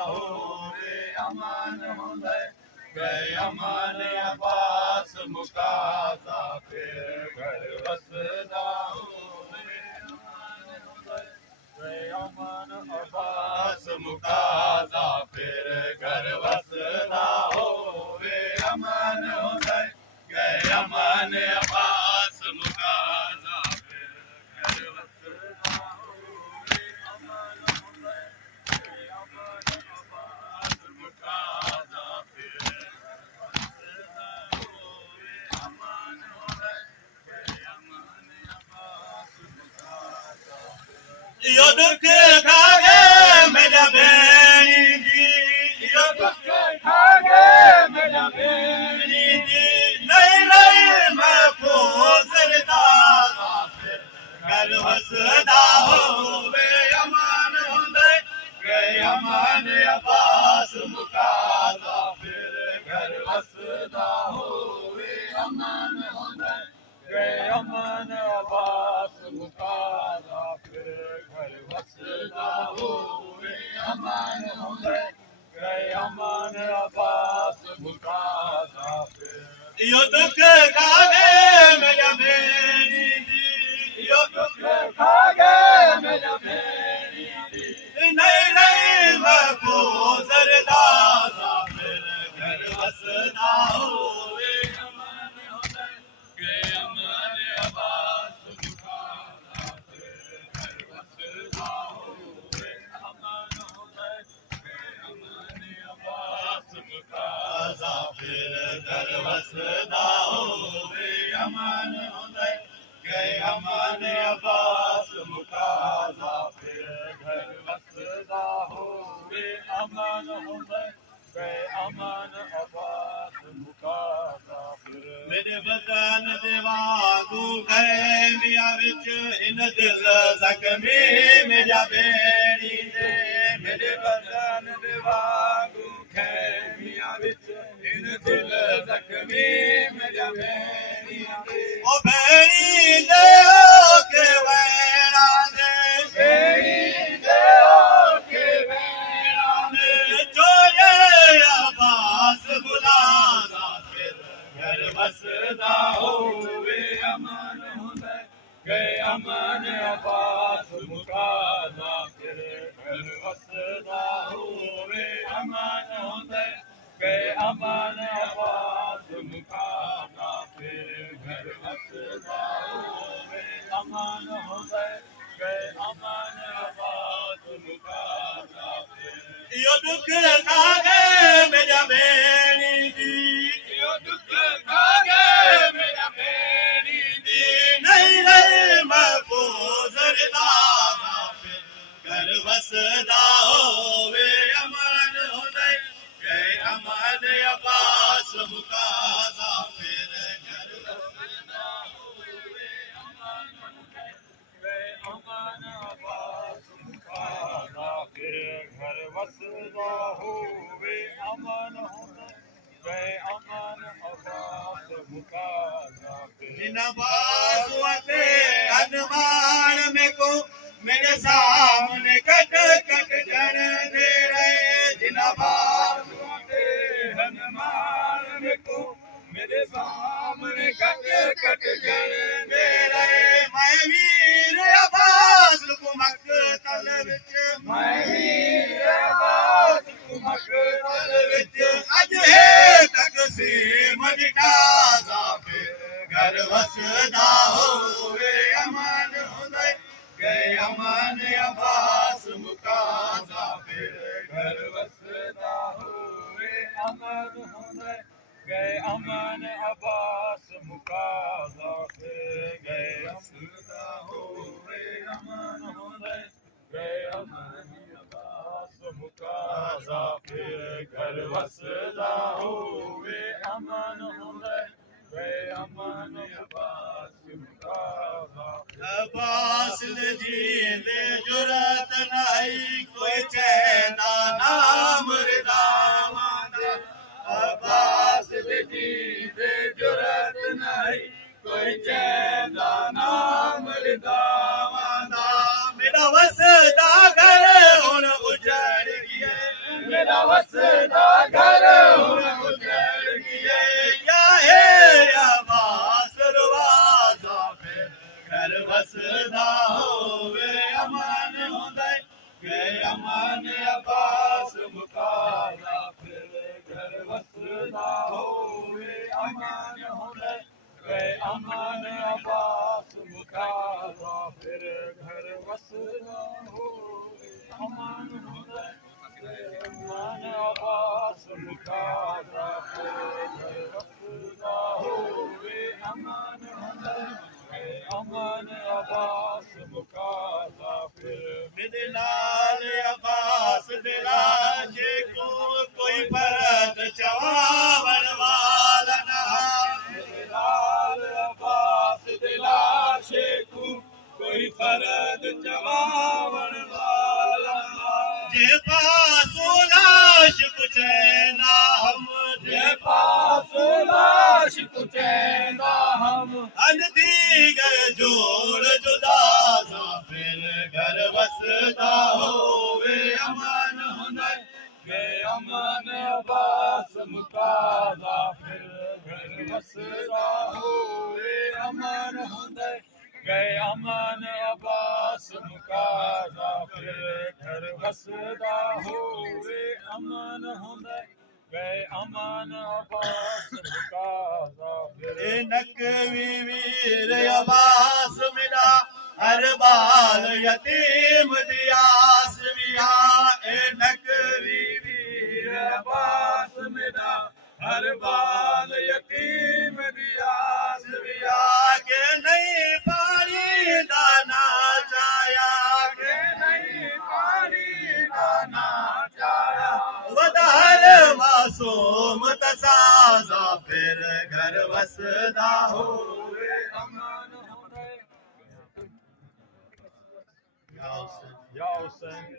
होवे अमान हुंदे गए अमान अब्बास मुकाजा फिर घर वसदा होवे अमान हुंदे गए अमान अब्बास मुकाजा फिर घर वसदा होवे अमान हुंदे गए अमान अब्बास मुकाजा फिर घर वसदा होवे अमान हुंदे गए अमान अब्बास मुकाजा फिर वसदा होवे अमान हुंदे गए अमान अब्बास मुकाजा यो दुख खागे मेरा भेणी दी यो दुख खागे मेरा भेणी दी नहीं नहीं मैं पोसदा फिर घर वसदा होवे अमान हुंदे गए अमान अब्बास मुकाजा फिर घर वसदा होवे अमान हुंदे गए अमान अब्बास मुकाजा फिर घर वसदा होवे अमान हुंदे गए अमान अब्बास मुकाजा फिर यो दुख खागे मेरा भेणी दी यो दुख खागे मेरा भेणी दी नहीं नहीं मैं पोसदा फिर घर वसदा होवे अमान हुंदे गए अमान अब्बास मुकाजा फिर घर वसदा होवे अमान हुंदे गए अमान अब्बास मुकाजा फिर घर वसदा होवे अमान हुंदे गए अमान अब्बास मुकाजा फिर घर वसदा होवे अमान हुंदे गए अमान अब्बास मुकाजा फिर मेरे वतन दे वांगू गए मियां विच इन दिल जख्मी मेरा भेणी दे मेरे वतन दे वांगू गए मियां विच इन दिल जख्मी मेरा भेणी दे ओ भेणी दे ओ के वैणा दे भेणी दे ओ के वैणा दे जोरे अब्बास बुलादा फिर घर वसदा होवे अमान हुंदे गए अमान अब्बास मुकाजा फिर घर वसदा होवे अमान हुंदे गए अमान अब्बास मुकाजा फिर घर वसदा होवे अमान हुंदे गए अमान अब्बास मुकाजा फिर यो दुख खागे मेरा भेणी दी यो दुख खागे मेरा भेणी दी नहीं नहीं मैं पोसदा फिर घर वसदा होवे अमान हुंदे गए अमान अब्बास मुकाजा फिर घर वसदा होवे अमान हुंदे गए अमान अब्बास मुकाजा फिर घर वसदा होवे अमान हुंदे गए अमान अब्बास मुकाजा फिर बाजुअते हनुमान में को मेरे सामने कट कट जन दे रहे जिना बाजुअते हनुमान में को मेरे सामने कट कट जन दे रहे मैं वीर अब्बास को मक्तल विच मैं वीर अब्बास को मक्तल विच अज है तकसीम दिखाजा फिर घर वसदा होवे अमान हुंदे गए अमान अब्बास मुकाजा फिर घर वसदा होवे अमान हुंदे गए अमान अब्बास मुकाजा फिर गए वसदा होवे अमान हुंदे गए अमान अब्बास मुकाजा फिर घर वसदा होवे अमान हुंदे गए अमान अब्बास मुकाजा अब्बास दे जींदे जुरत नहीं कोई चैना ना मुर्दा मांदा अब्बास दे जींदे जुरत नहीं कोई चैना ना मुर्दा मांदा मेरा वसदा घर हुण उजड़ गया मेरा वसदा घर हुण उजड़ गए या है अब्बास रुवाजा फिर घर वसदा होवे अमान हुंदे गए अमान अब्बास मुकादा फिर घर वसदा होवे अमान हुंदे गए अमान अब्बास मुकादा फिर घर वसदा होवे अमान हुंदे अमान अब्बास मुकादा फिर घर वसदा होवे अमान हुंदे अमान अब्बास मुकादा फिर बिलाल अब्बास बिलाल को कोई फर्द चवावण वाला ना बिलाल अब्बास बिलाल को कोई फर्द चवावण वाला जे पासो लाश कुचैना हम जे पासो लाश कुचैना हम अंधी गए जोड़ जुदा सा फिर घर वसदा होवे अमान हुंदे गए अमान अब्बास मुकादा फिर घर वसदा होवे अमान हुंदे गए अमान अब्बास मुकादा फिर घर वसदा होवे अमान हुंदे गए अमान अब्बास मुकादा फिर नकवी वीर अब्बास मिला हर बाल यतीम दियास विया ए नकवी वीर अब्बास मिला हर बाल यतीम दियास विया के नहीं पानी दाना चाया के नहीं पानी दाना चाया वदहर मासूम तसाजा फिर घर वसदा होवे अमान हुंदे या हुसैन